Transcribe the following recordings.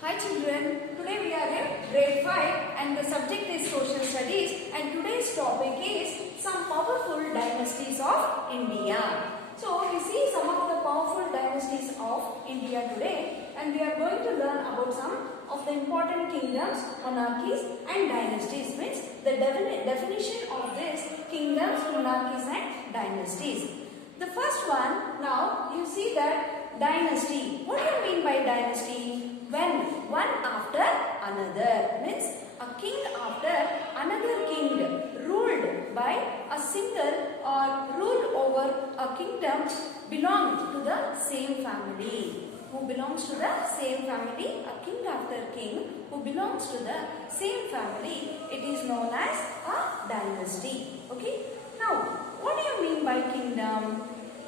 Hi children, today we are in grade 5 and the subject is social studies and today's topic is some powerful dynasties of India. So we see some of the powerful dynasties of India today and we are going to learn about some of the important kingdoms, monarchies and dynasties. Means the definition of this kingdoms, monarchies and dynasties. The first one, now you see that dynasty. What do you mean by dynasty? When one after another, means a king after another king ruled by a single or ruled over a kingdom belongs to the same family. Who belongs to the same family? A king after king who belongs to the same family. It is known as a dynasty. Okay. Now, what do you mean by kingdom?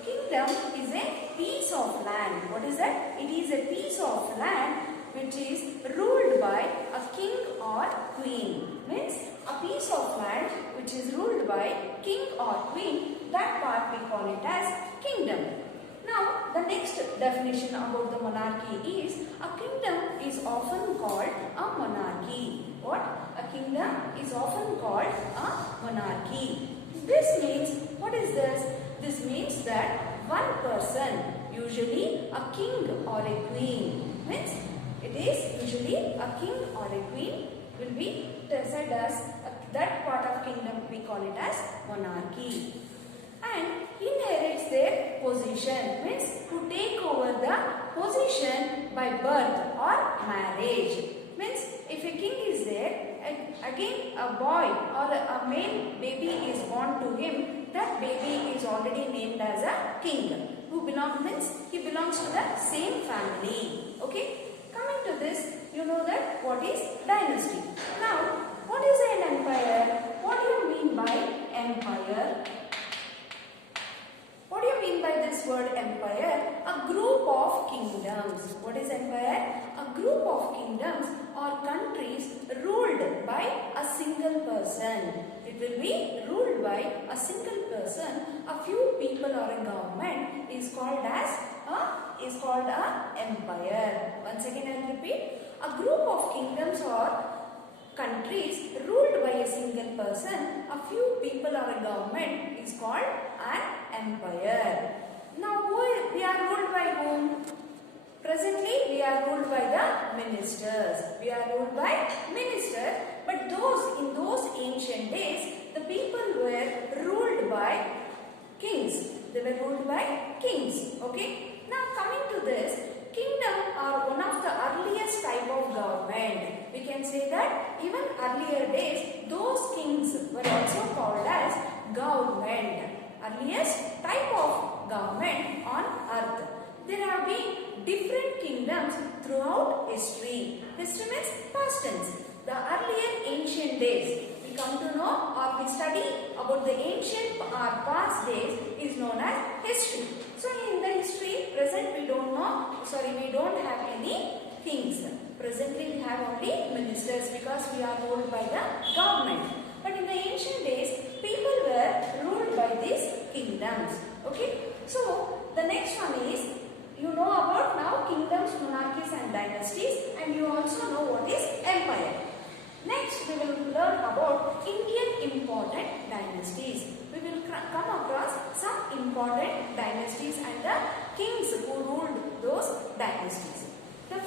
Kingdom is a piece of land. What is that? It is a piece of land which is ruled by a king or queen. Means a piece of land which is ruled by king or queen. That part we call it as kingdom. Now the next definition about the monarchy is a kingdom is often called a monarchy. What? A kingdom is often called a monarchy. This means, what is this? This means that one person, usually a king or a queen, means it is usually a king or a queen will be said as that part of kingdom we call it as monarchy. And inherits their position, means to take over the position by birth or marriage. Means if a king is there, again a boy or a male baby is born to him, that baby is already named as a king. Who belongs, means he belongs to the same family. Okay. Coming to this, you know that what is dynasty. Now, what is an empire? What do you mean by empire? What do you mean by this word empire? A group of kingdoms. What is empire? A group of kingdoms or countries ruled by a single person. It will be ruled by a single person. A few people or a government is called a empire. Once again I will repeat. A group of kingdoms or countries ruled by a single person, a few people or a government is called an empire. Now we are ruled by whom? Presently we are ruled by the ministers. We are ruled by ministers, but in those ancient days the people were ruled by kings. They were ruled by kings. Okay. Now coming to this, kingdom are one of the earliest type of government. We can say that even earlier days, those kings were also called as government. Earliest type of government on earth. There have been different kingdoms throughout history. History means past tense. The earlier ancient days, we come to know or we study about the ancient or past days is known as history. So in the history, present we don't have any kings. Presently we have only ministers because we are ruled by the government. But in the ancient days, people were ruled by these kingdoms. Okay. So the next one is, you know about now kingdoms, monarchies and dynasties, and you also know what is empire. Next we will learn about Indian important dynasties. We will come across some important dynasties and the kings who ruled those dynasties. The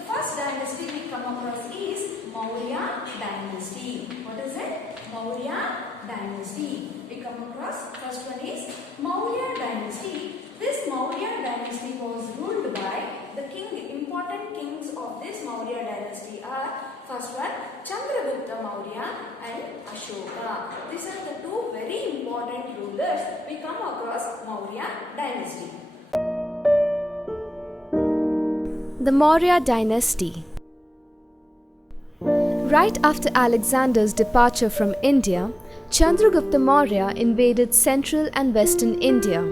first dynasty we come across is Maurya Dynasty. What is it? Maurya Dynasty. We come across, first one is Maurya Dynasty. This Maurya Dynasty was ruled by the important kings of this Maurya Dynasty are First one, Chandragupta Maurya and Ashoka. These are the two very important rulers we come across Maurya dynasty. The Maurya Dynasty. Right after Alexander's departure from India, Chandragupta Maurya invaded central and western India.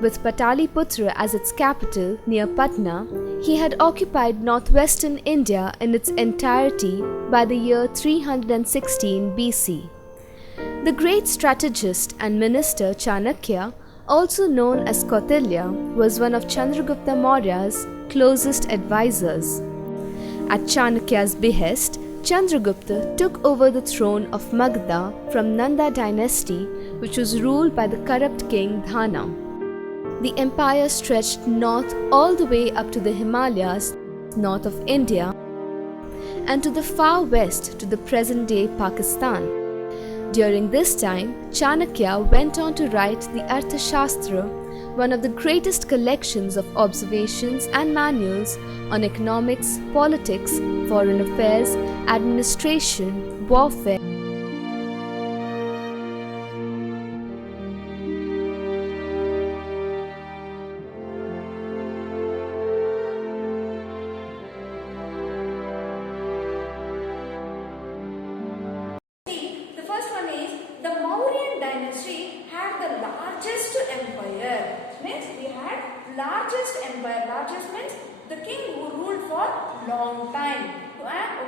With Pataliputra as its capital near Patna, he had occupied northwestern India in its entirety by the year 316 BC. The great strategist and minister Chanakya, also known as Kautilya, was one of Chandragupta Maurya's closest advisors. At Chanakya's behest, Chandragupta took over the throne of Magadha from Nanda dynasty, which was ruled by the corrupt king Dhana. The empire stretched north all the way up to the Himalayas, north of India, and to the far west to the present-day Pakistan. During this time, Chanakya went on to write the Arthashastra, one of the greatest collections of observations and manuals on economics, politics, foreign affairs, administration, warfare, The first one is the Mauryan dynasty had the largest empire. Means we had largest empire. Largest means the king who ruled for long time.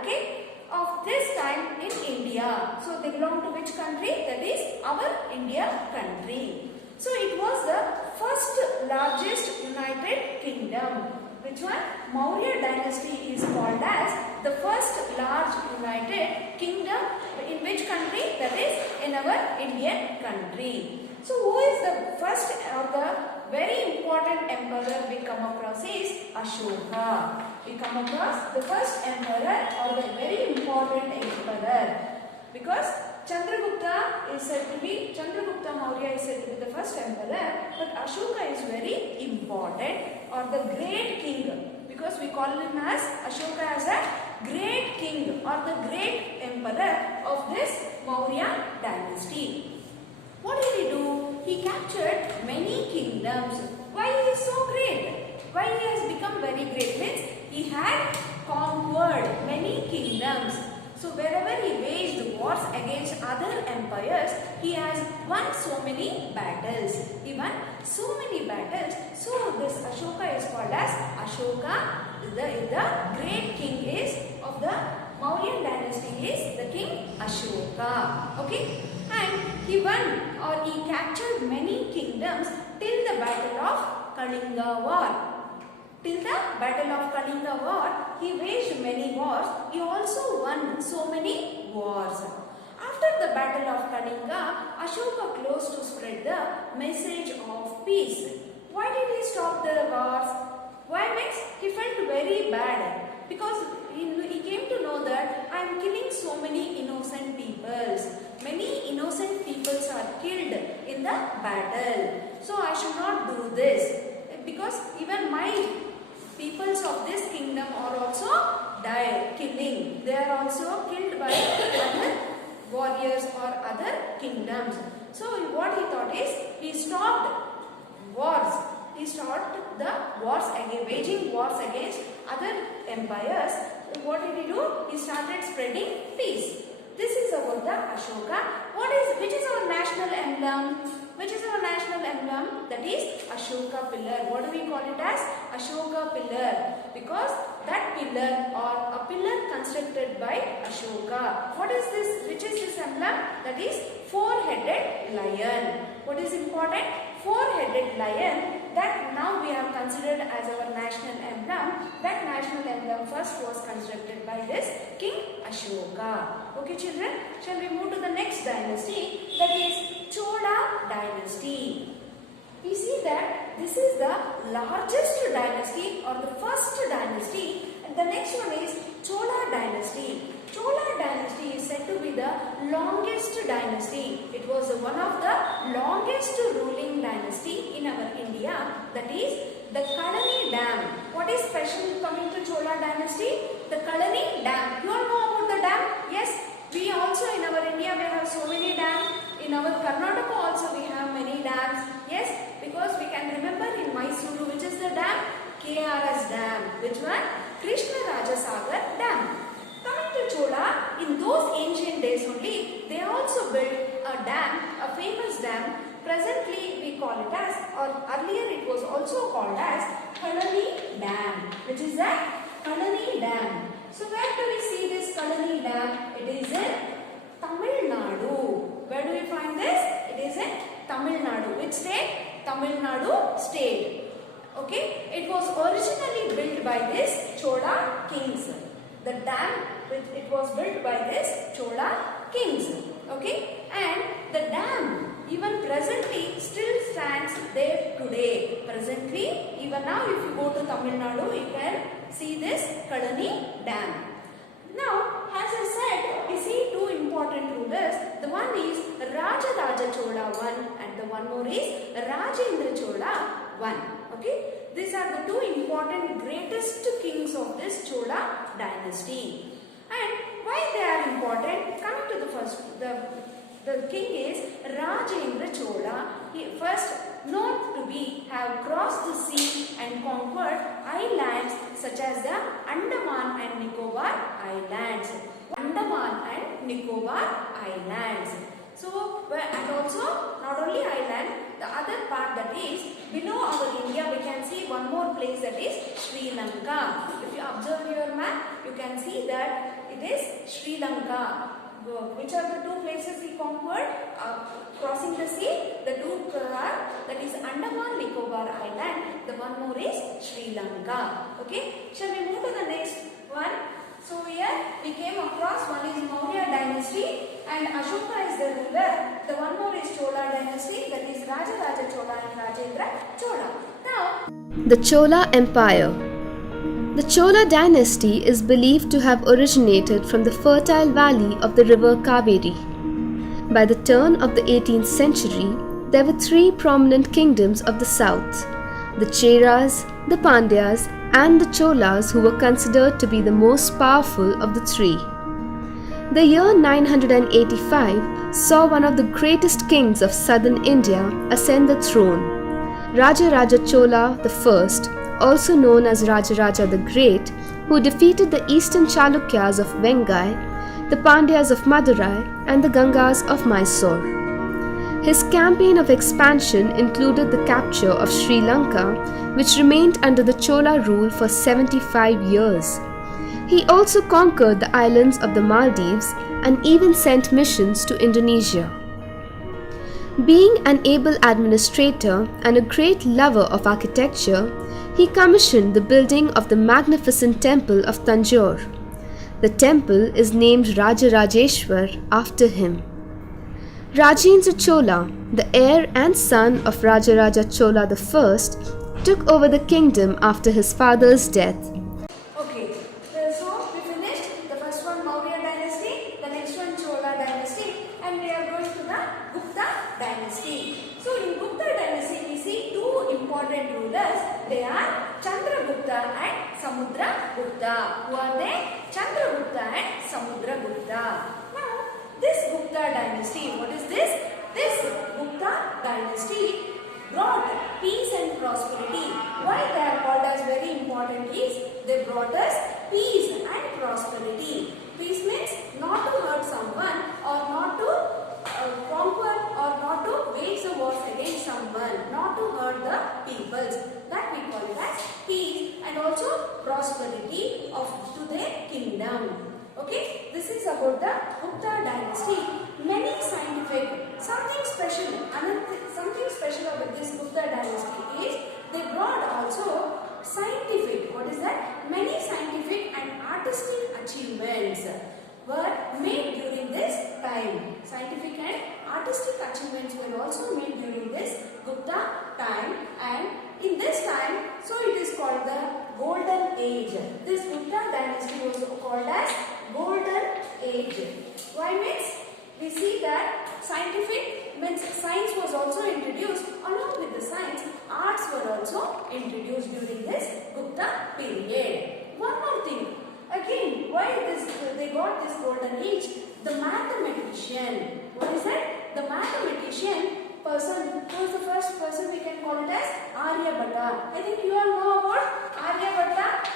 Okay, of this time in India. So they belong to which country? That is our India country. So it was the first largest united kingdom. Which one? Maurya dynasty is called as the first large united kingdom in which country? That is in our Indian country. So who is the first or the very important emperor we come across is Ashoka. We come across the first emperor or the very important emperor because Chandragupta Maurya is said to be the first emperor, but Ashoka is very important or the great king because we call him as Ashoka as a great king or the great emperor of this Maurya dynasty. What did he do? He captured many kingdoms. Why he is so great? Why he has become very great? Means he had conquered many kingdoms. So wherever he waged wars against other empires, he has won so many battles. He won so many battles. So this Ashoka is called as Ashoka. The great king is of the Mauryan dynasty is the king Ashoka. Okay, and he won or he captured many kingdoms till the battle of Kalinga war. Till the battle of Kalinga war, he waged many wars. He also won so many wars. After the battle of Kalinga, Ashoka closed to spread the message of peace. Why did he stop the wars? Why means he felt very bad because he came to know that I am killing so many innocent peoples. Many innocent peoples are killed in the battle. So I should not do this because even my peoples of this kingdom are also killing. They are also killed by other warriors or other kingdoms. So what he thought is he stopped wars. He stopped the wars against waging wars against other empires. What did he do? He started spreading peace. This is about the Ashoka. Which is our national emblem? Which is our national emblem? That is Ashoka pillar. What do we call it as? Ashoka pillar. Because that pillar or a pillar constructed by Ashoka. What is this? Which is this emblem? That is four-headed lion. What is important? Four-headed lion. That now we have considered as our national emblem. That national emblem first was constructed by this King Ashoka. Okay children, shall we move to the next dynasty? That is Chola dynasty. We see that this is the largest dynasty or the first dynasty, and the next one is Chola dynasty. Chola dynasty is said to be the longest dynasty. It was one of the longest ruling dynasty in our India, that is the Kalani Dam. What is special coming to Chola dynasty? The Kalani Dam. You called as Kalani Dam, which is a Kalani Dam. So where do we see this Kalani Dam? It is in Tamil Nadu. Where do we find this? It is in Tamil Nadu. Which state? Tamil Nadu state. Okay. It was originally built by this Chola kings. The dam, it was built by this Chola kings. Okay. And the dam even presently still stands there today. Presently, even now if you go to Tamil Nadu, you can see this Kalani Dam. Now, as I said, we see two important rulers. The one is Raja Chola I and the one more is Rajendra Chola I. Okay, these are the two important greatest kings of this Chola dynasty. And why they are important? Coming to the first, the king is Rajendra Chola. He first known to be have crossed the sea and conquered islands such as the Andaman and Nicobar Islands. Andaman and Nicobar Islands. So, and also not only island, the other part that is below our India, we can see one more place that is Sri Lanka. If you observe your map, you can see that it is Sri Lanka. Which are the two places he conquered? Crossing the sea, the two are, that is Andaman Nicobar Island. The one more is Sri Lanka. Okay, shall we move to the next one? So here we came across one is Maurya Dynasty and Ashoka is the ruler. The one more is Chola Dynasty, that is Raja Chola and Rajendra Chola. Now, The Chola Empire. The Chola dynasty is believed to have originated from the fertile valley of the river Kaveri. By the turn of the 18th century, there were three prominent kingdoms of the south: the Cheras, the Pandyas, and the Cholas, who were considered to be the most powerful of the three. The year 985 saw one of the greatest kings of southern India ascend the throne. Raja Chola I, also known as Raja the Great, who defeated the eastern Chalukyas of Vengai, the Pandyas of Madurai, and the Gangas of Mysore. His campaign of expansion included the capture of Sri Lanka, which remained under the Chola rule for 75 years. He also conquered the islands of the Maldives and even sent missions to Indonesia. Being an able administrator and a great lover of architecture, he commissioned the building of the magnificent temple of Tanjore. The temple is named Rajarajeshwar after him. Rajendra Chola, the heir and son of Raja Chola I, took over the kingdom after his father's death. okay, so we finished the first one Maurya Dynasty, the next one Chola Dynasty, and we are going to the Gupta Dynasty. So in Gupta Dynasty we see two important rulers. They are Chandragupta and Samudragupta. Who are they? Chandragupta and Samudragupta. Now this Gupta Dynasty, what is this? This Gupta Dynasty brought peace and prosperity. Why they are called as very important is they brought us peace and prosperity. Peace means not to hurt someone or not to conquer or not to wage the wars against someone, not to hurt the peoples. That we call it as peace, and also prosperity to their kingdom. Okay, this is about the Gupta Dynasty. Many scientific, something special about this Gupta Dynasty is they brought also scientific, what is that? Many scientific and artistic achievements were made during this time. Scientific and artistic achievements were also made during this Gupta time, and in this time, so it is called the Golden Age. This Gupta Dynasty was called as Golden Age. Why means we see that scientific means science was also introduced. Along with the science, arts were also introduced during this Gupta period. One more thing. Again, why they got this Golden Age? The mathematician. What is that? The mathematician person. Who is the first person we can call it as? Aryabhatta. I think you all know about Aryabhatta.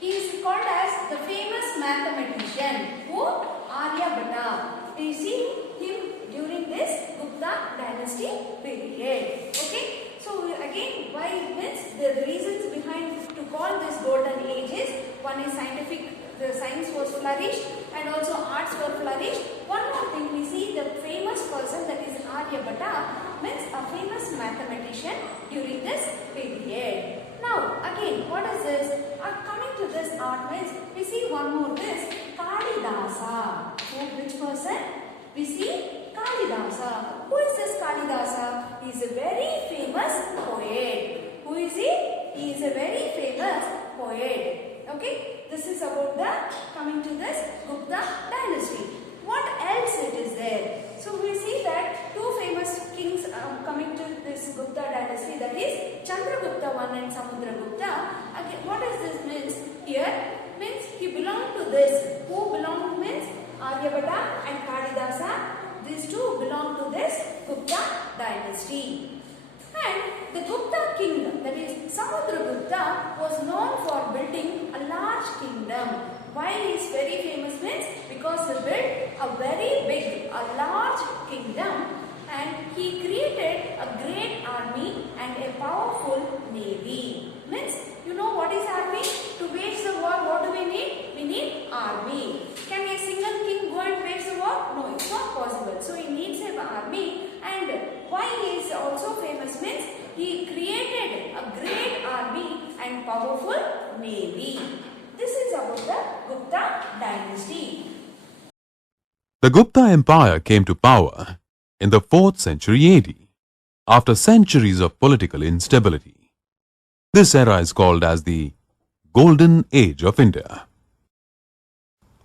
He is called as the famous mathematician. Who? Aryabhatta. You see him during this Gupta Dynasty period. Okay. So again, why means the reasons behind to call this golden age is, one is scientific, the science was flourished and also arts were flourished. One more thing, we see the famous person, that is Aryabhatta, means a famous mathematician during this period. Now again, what is this? Coming to this art means, we see one more this, Kalidasa. So which person? We see Kalidasa. Who is this Kalidasa? He is a very famous poet. Who is he? He is a very famous poet. Okay, this is about the coming to this Gupta dynasty. What else it is there? So we see that two famous kings coming to this Gupta dynasty, that is Chandragupta I and Samudragupta. Again, what does this means? Here means he belonged to this. Who belonged means Aryabhatta and Kalidasa. These two belong to this Gupta dynasty. And the Gupta kingdom, that is Samudragupta, was known for building a large kingdom. Why he is very famous means, because he built a very big, a large kingdom, and he created a great army and a powerful navy. Means, you know what is army? To wage the war, what do we need? We need army. Can a single king go and wage the war? No, it's not possible. So he needs an army. And why he is also famous means, he created a great army and powerful navy. This is about the Gupta dynasty. The Gupta Empire came to power in the 4th century AD, after centuries of political instability. This era is called as the Golden Age of India.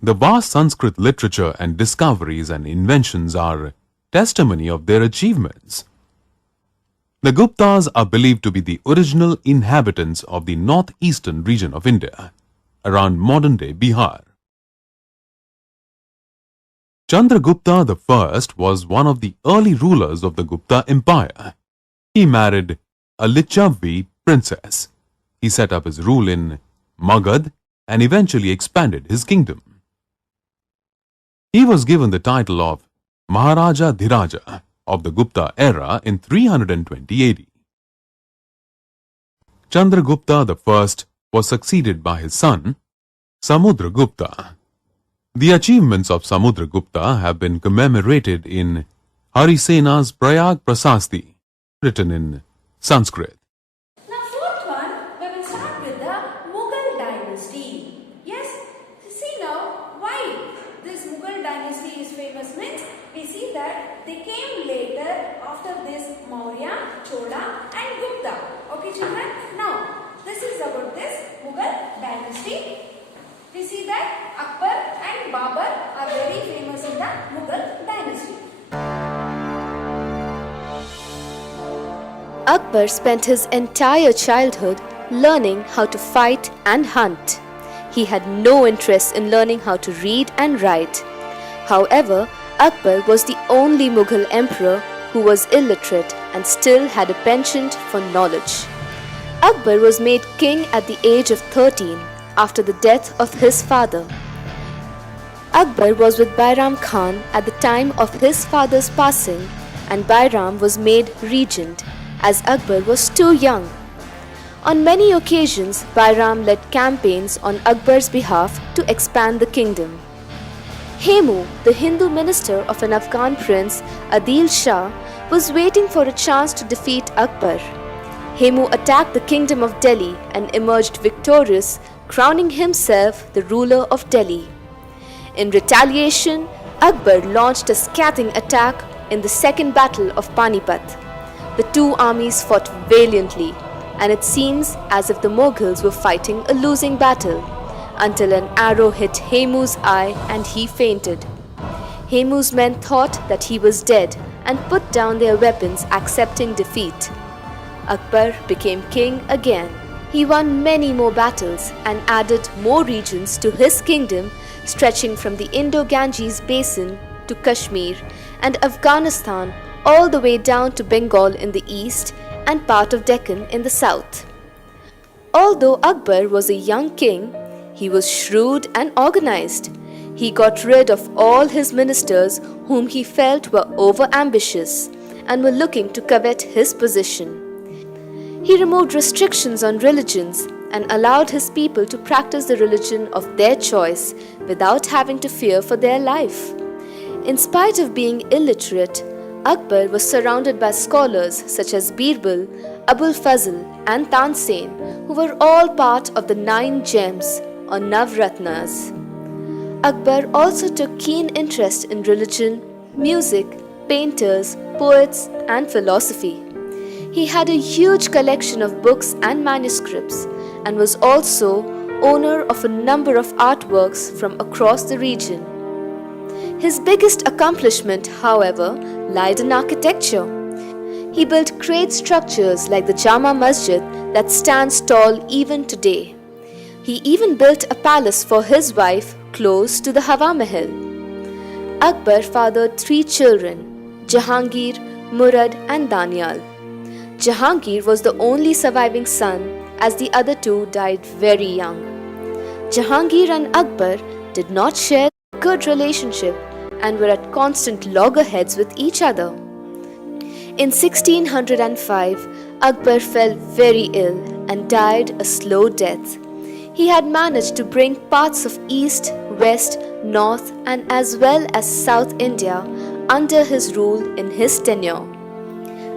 The vast Sanskrit literature and discoveries and inventions are testimony of their achievements. The Guptas are believed to be the original inhabitants of the northeastern region of India, around modern-day Bihar. Chandragupta I was one of the early rulers of the Gupta Empire. He married a Licchavi princess. He set up his rule in Magad and eventually expanded his kingdom. He was given the title of Maharaja Dhiraja of the Gupta era in 320 AD. Chandragupta I was succeeded by his son, Samudragupta. The achievements of Samudragupta have been commemorated in Harisena's Prayag Prasasti, written in Sanskrit. Now fourth one, we will start with the Mughal dynasty. Yes, see now why this Mughal dynasty is famous means, we see that they came later after this Maurya, Chola and Gupta. Okay children, now this is about this Mughal dynasty. We see that Akbar and Babur are very famous in the Mughal dynasty. Akbar spent his entire childhood learning how to fight and hunt. He had no interest in learning how to read and write. However, Akbar was the only Mughal emperor who was illiterate and still had a penchant for knowledge. Akbar was made king at the age of 13 after the death of his father. Akbar was with Bairam Khan at the time of his father's passing, and Bairam was made regent as Akbar was too young. On many occasions, Bairam led campaigns on Akbar's behalf to expand the kingdom. Hemu, the Hindu minister of an Afghan prince, Adil Shah, was waiting for a chance to defeat Akbar. Hemu attacked the kingdom of Delhi and emerged victorious, crowning himself the ruler of Delhi. In retaliation, Akbar launched a scathing attack in the Second Battle of Panipat. The two armies fought valiantly, and it seems as if the Mughals were fighting a losing battle, until an arrow hit Hemu's eye and he fainted. Hemu's men thought that he was dead and put down their weapons, accepting defeat. Akbar became king again. He won many more battles and added more regions to his kingdom, stretching from the Indo-Ganges basin to Kashmir and Afghanistan all the way down to Bengal in the east and part of Deccan in the south. Although Akbar was a young king, he was shrewd and organized. He got rid of all his ministers whom he felt were over-ambitious and were looking to covet his position. He removed restrictions on religions and allowed his people to practice the religion of their choice without having to fear for their life. In spite of being illiterate, Akbar was surrounded by scholars such as Birbal, Abul Fazl, and Tansen, who were all part of the 9 gems or Navratnas. Akbar also took keen interest in religion, music, painters, poets, and philosophy. He had a huge collection of books and manuscripts and was also owner of a number of artworks from across the region. His biggest accomplishment, however, lied in architecture. He built great structures like the Jama Masjid that stands tall even today. He even built a palace for his wife close to the Hawa Mahal. Akbar fathered 3 children, Jahangir, Murad and Danial. Jahangir was the only surviving son as the other 2 died very young. Jahangir and Akbar did not share a good relationship and were at constant loggerheads with each other. In 1605, Akbar fell very ill and died a slow death. He had managed to bring parts of East, West, North and as well as South India under his rule in his tenure.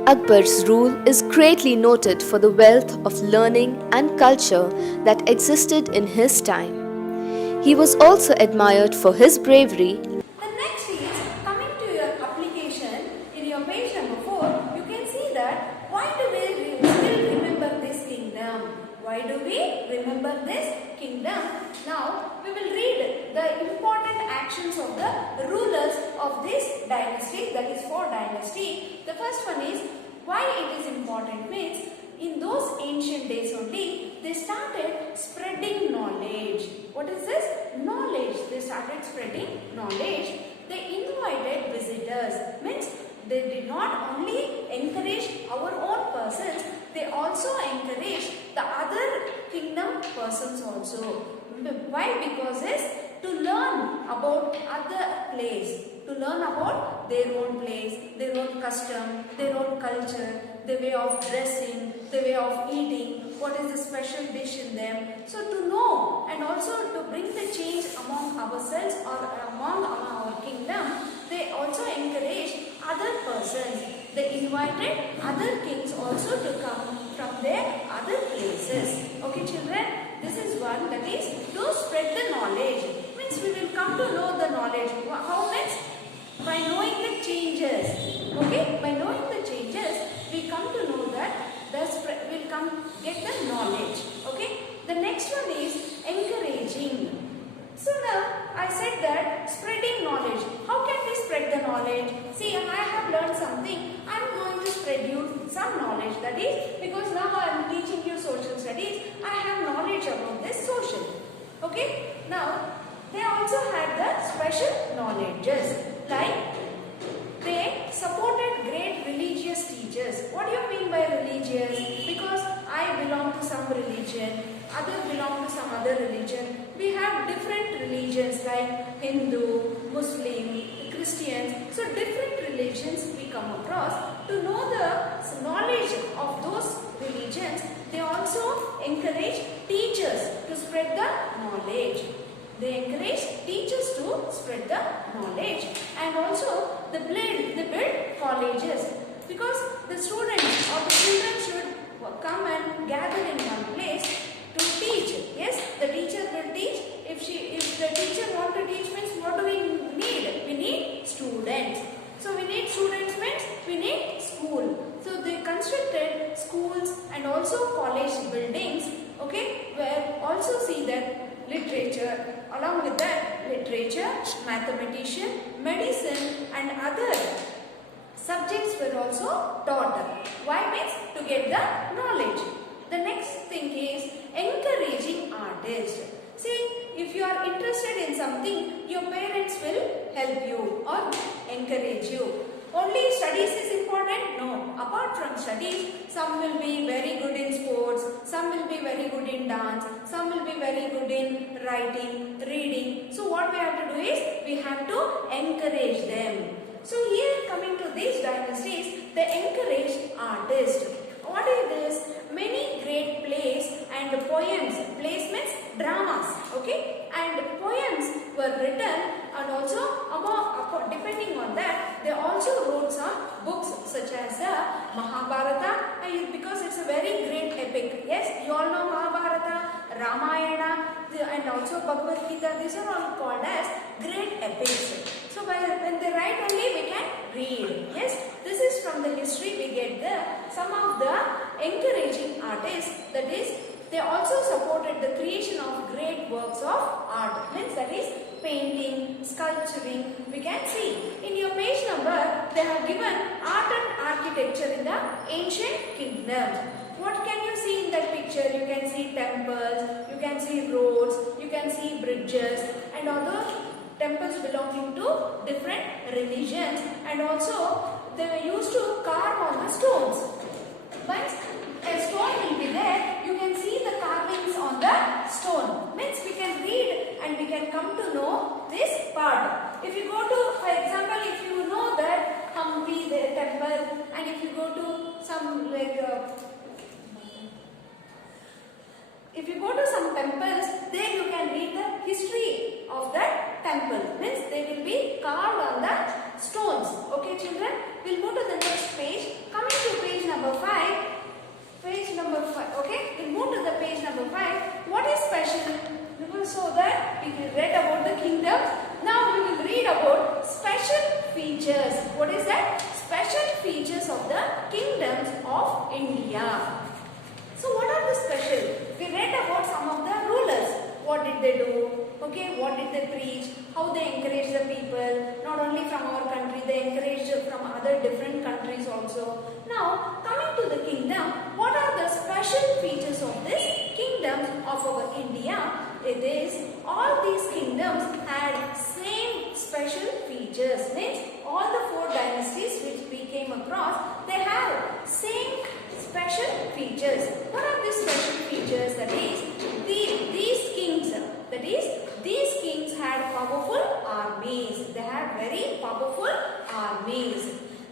Akbar's rule is greatly noted for the wealth of learning and culture that existed in his time. He was also admired for his bravery. The next is coming to your application in your page number 4. You can see that why do we still remember this kingdom? Why do we remember this kingdom? Now we will read the important actions of the rulers of this dynasty, that is 4 dynasty. The first one is why it is important means in those ancient days only they started spreading knowledge. What is this? Knowledge. They started spreading knowledge. They invited visitors. Means they did not only encourage our own persons, they also encouraged the other kingdom persons also. Why? Because it's to learn about other place, to learn about their own place, their own custom, their own culture, the way of dressing, the way of eating, what is the special dish in them. So to know and also to bring the change among ourselves or among our kingdom, they also encouraged other persons. They invited other kings also to come from their other places. Okay children, this is one, that is to spread the knowledge. Means we will come to know the knowledge. How means? By knowing the changes. Okay, by knowing the changes, we come to know that we'll come get the knowledge. Okay, the next one is encouraging. So now I said that spreading knowledge. How can we spread the knowledge? See, I have learned something. I am going to spread you some knowledge. That is because now I am teaching you social studies. I have knowledge about this social. Okay. Now they also had the special knowledges, like they supported great religious teachers. What do you mean by religious? Because I belong to some religion, others belong to some other religion. We have different religions like Hindu, Muslim, Christians. So different religions we come across. To know the knowledge of those religions, they also encourage teachers to spread the knowledge. They encourage teachers to spread the knowledge, and also they build colleges, because the students or the children should come and gather in one place to teach. Yes, the teacher will teach. If the teacher want to teach means what do we need? We need students. So we need students means we need school. So they constructed schools and also college buildings. Okay, where also see that literature, along with that literature, mathematician, medicine and other subjects were also taught. Why means to get the knowledge. The next thing is encouraging artists. See, if you are interested in something, your parents will help you or encourage you. Only studies is important? No. Apart from studies, some will be very good in sports, some will be very good in dance, some will be very good in writing, reading. So what we have to do is, we have to encourage them. So here coming to these dynasties, they encouraged artists. What is this? Many great plays and poems. Plays means dramas, okay? And poems were written, and also depending on that, they also wrote some books such as the Mahabharata, because it's a very great epic. Yes, you all know Mahabharata, Ramayana, and also Bhagavad Gita. These are all called as great epics. So when they write only, we can read. Yes, this is from the history we get some of the encouraging artists, that is, they also supported the creation of great works of art. Means that is painting, sculpturing, we can see. In your page number, they have given art and architecture in the ancient kingdom. What can you see in that picture? You can see temples, you can see roads, you can see bridges, and other temples belonging to different religions, and also they used to carve on the stones. Once a stone will be there, you can see the carvings on the stone. Means we can read and we can come to know this part. If you go to, for example, if you know that Hampi, the temple, and if you go to some if you go to some temples, there you can read the history of that temple. Means they will be carved on the stones. Okay, children, we'll move to the next page. Coming to page number 5. Page number 5. Okay, we'll move to the page number 5. What is special? So that we will read about the kingdom. Now we will read about special features. What is that? Special features of the kingdoms of India. So what are the special? We read about some of the rulers. What did they do? Okay, what did they preach? How they encouraged the people? Not only from our country, they encouraged from other different countries also. Now, coming to the kingdom, what are the special features of this kingdom of our India? It is, all these kingdoms had same special features. Means all the 4 dynasties which we came across, they have same special features. What are these special features? That is, these kings had powerful armies. They had very powerful armies.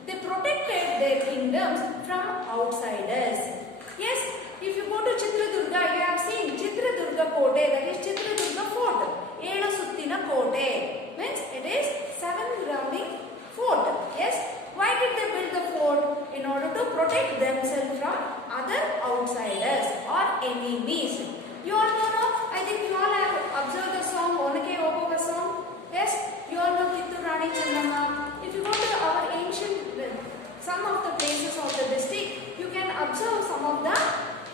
They protected their kingdoms from outsiders. Yes, if you go to Chandragupta, you have seen Chandragupta Kote, that is Chandragupta Fort. Eda Suttina Kote means it is 7 rounding fort. Yes, why did they build the fort? In order to protect themselves from other outsiders or enemies. You all know, I think you all have observed the song Onake Oboga song. Yes, you all know Kittur Rani Channamma. If you go to our ancient, some of the places of the district, you can observe some of the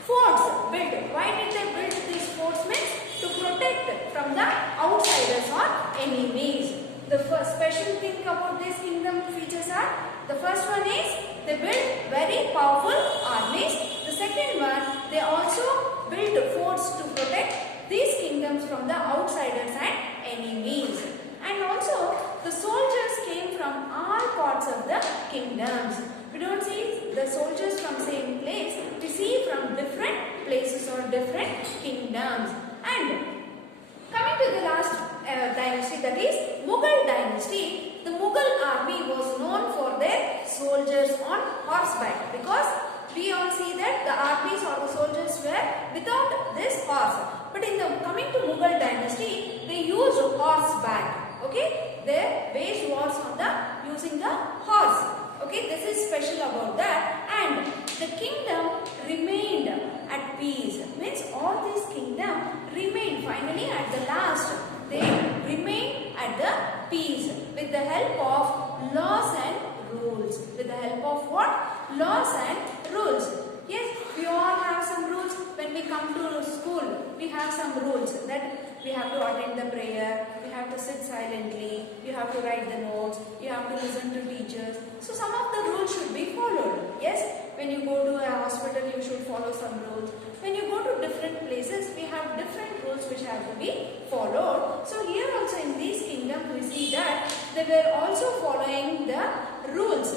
forts built. Why did they build these forts? Means to protect from the outsiders or enemies. The first special thing about these kingdom features are, the first one is they built very powerful armies. The second one, they also built forts to protect these kingdoms from the outsiders and enemies. And also the soldiers came from all parts of the kingdoms. We don't see the soldiers from same place. We see from different places or different kingdoms. And coming to the last dynasty, that is Mughal dynasty. The Mughal army was known for their soldiers on horseback, because we all see that the armies or the soldiers were without this horse. But in the coming to Mughal dynasty, they used horseback. Okay, their base was on the using the horse. Okay, this is special about that. And the kingdom remained at peace. Means all these kingdom remained finally at the last. They remained at the peace with the help of laws and rules. With the help of what? Laws and rules. Yes, we all have some rules. When we come to school, we have some rules that we have to attend the prayer, we have to sit silently, you have to write the notes, you have to listen to teachers. So some of the rules should be followed. Yes, when you go to a hospital, you should follow some rules. When you go to different places, we have different rules which have to be followed. So here also in these kingdoms, we see that they were also following the rules.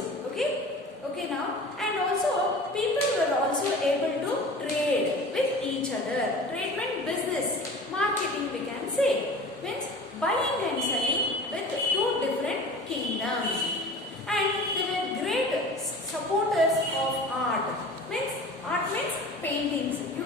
Okay now, and also people were also able to trade with each other. Trade meant business, marketing we can say. Means buying and selling with 2 different kingdoms. And they were great supporters of art. Art means paintings. You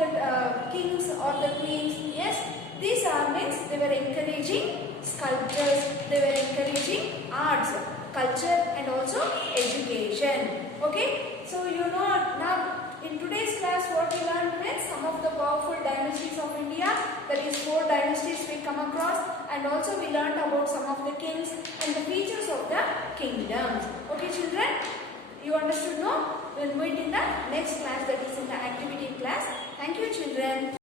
the kings or the queens. Yes, these are means they were encouraging sculptures, they were encouraging arts, culture and also education. Okay, so you know now in today's class what we learned is some of the powerful dynasties of India, that is 4 dynasties we come across, and also we learned about some of the kings and the features of the kingdoms. Okay children, you understood no? We will meet in the next class, that is in the activity class. Thank you children.